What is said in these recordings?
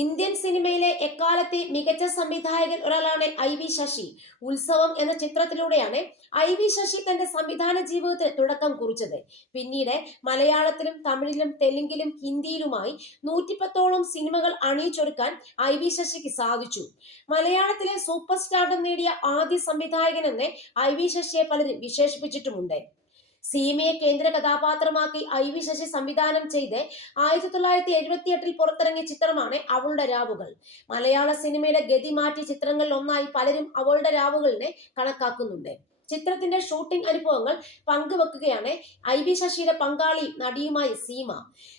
Indian സിനിമയിലെ എക്കാലത്തെ മികച്ച സംവിധായകൻ ഒരാളാണ് ഐ.വി. ശശി. ഉത്സവം എന്ന ചിത്രത്തിലൂടെയാണ് ഐ.വി. ശശി തന്റെ സംവിധാന ജീവിതത്തിന് തുടക്കം കുറിച്ചത്. പിന്നീട് മലയാളത്തിലും തമിഴിലും തെലുങ്കിലും ഹിന്ദിയിലുമായി 110ഓളം സിനിമകൾ അണിയിച്ചൊരുക്കാൻ ഐ.വി. ശശിക്ക് സാധിച്ചു. മലയാളത്തിലെ സൂപ്പർ സ്റ്റാർഡം നേടിയ ആദ്യ സംവിധായകനെന്ന് ഐ.വി. ശശിയെ പലരും വിശേഷിപ്പിച്ചിട്ടുമുണ്ട്. സീമയെ കേന്ദ്ര കഥാപാത്രമാക്കി ഐ.വി. ശശി സംവിധാനം ചെയ്ത് 1978 പുറത്തിറങ്ങിയ ചിത്രമാണ് അവളുടെ രാവുകൾ. മലയാള സിനിമയുടെ ഗതി മാറ്റിയ ചിത്രങ്ങളിൽ ഒന്നായി പലരും അവളുടെ രാവുകളിനെ കണക്കാക്കുന്നുണ്ട്. ചിത്രത്തിന്റെ ഷൂട്ടിംഗ് അനുഭവങ്ങൾ പങ്കുവെക്കുകയാണ് ഐ.വി. ശശിയുടെ പങ്കാളി നടിയുമായ സീമ.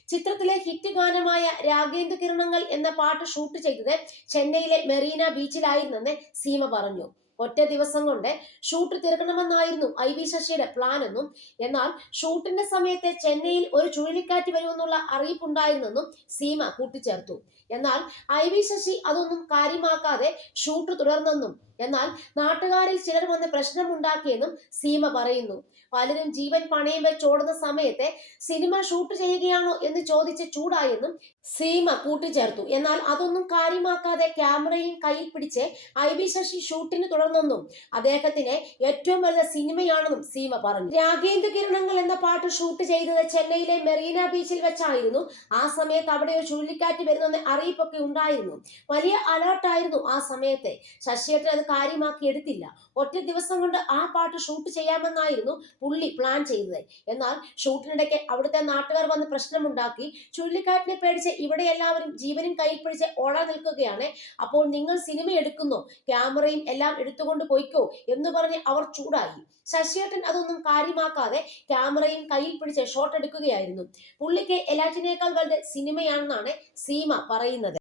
ചിത്രത്തിലെ ഹിറ്റ് ഗാനമായ രാഗേന്ദു കിരണങ്ങൾ എന്ന പാട്ട് ഷൂട്ട് ചെയ്തത് ചെന്നൈയിലെ മെറീന ബീച്ചിലായിരുന്നെന്ന് സീമ പറഞ്ഞു. ഒറ്റ ദിവസം കൊണ്ട് ഷൂട്ട് തീർക്കണമെന്നായിരുന്നു ഐ.വി. ശശിയുടെ പ്ലാൻ എന്നും, എന്നാൽ ഷൂട്ടിന്റെ സമയത്ത് ചെന്നൈയിൽ ഒരു ചുഴലിക്കാറ്റ് വരുമെന്നുള്ള അറിയിപ്പുണ്ടായിരുന്നെന്നും സീമ കൂട്ടിച്ചേർത്തു. എന്നാൽ ഐ.വി. ശശി അതൊന്നും കാര്യമാക്കാതെ ഷൂട്ട് തുടർന്നെന്നും, എന്നാൽ നാട്ടുകാരിൽ ചിലർ വന്ന് പ്രശ്നമുണ്ടാക്കിയെന്നും സീമ പറയുന്നു. പലരും ജീവൻ പണയം വെച്ചോടുന്ന സമയത്ത് സിനിമ ഷൂട്ട് ചെയ്യുകയാണോ എന്ന് ചോദിച്ച് ചൂടായെന്നും സീമ കൂട്ടിച്ചേർത്തു. എന്നാൽ അതൊന്നും കാര്യമാക്കാതെ ക്യാമറയും കയ്യിൽ പിടിച്ച് ഐ.വി. ശശി ഷൂട്ടിന് തുടർന്നെന്നും അദ്ദേഹത്തിന് ഏറ്റവും വലിയ സിനിമയാണെന്നും സീമ പറഞ്ഞു. രാഗേന്ദു കിരണങ്ങൾ എന്ന പാട്ട് ഷൂട്ട് ചെയ്തത് ചെന്നൈയിലെ മെറീന ബീച്ചിൽ വെച്ചായിരുന്നു. ആ സമയത്ത് അവിടെ ഒരു ചുഴലിക്കാറ്റ് വരുന്നെന്ന് അറിയിപ്പൊക്കെ ഉണ്ടായിരുന്നു. വലിയ അലേർട്ടായിരുന്നു ആ സമയത്ത്. ശശിയേട്ടൻ അത് കാര്യമാക്കി എടുത്തില്ല. ഒറ്റ ദിവസം കൊണ്ട് ആ പാട്ട് ഷൂട്ട് ചെയ്യാമെന്നായിരുന്നു പുള്ളി പ്ലാൻ ചെയ്തത്. എന്നാൽ ഷൂട്ടിനിടയ്ക്ക് അവിടുത്തെ നാട്ടുകാർ വന്ന് പ്രശ്നമുണ്ടാക്കി. ചുഴലിക്കാറ്റിനെ പേടിച്ച് ഇവിടെ എല്ലാവരും ജീവനും കയ്യിൽ പിടിച്ച് ഓടാൻ നിൽക്കുകയാണ്. അപ്പോൾ നിങ്ങൾ സിനിമ എടുക്കുന്നോ, ക്യാമറയും എല്ലാം എടുത്തുകൊണ്ട് പോയിക്കോ എന്ന് പറഞ്ഞ് അവർ ചൂടായി. ശശിയേട്ടൻ അതൊന്നും കാര്യമാക്കാതെ ക്യാമറയും കയ്യിൽ പിടിച്ച് ഷോട്ട് എടുക്കുകയായിരുന്നു. പുള്ളിക്ക് എല്ലാറ്റിനേക്കാൾ വലുത് സിനിമയാണെന്നാണ് സീമ പറയുന്നത്.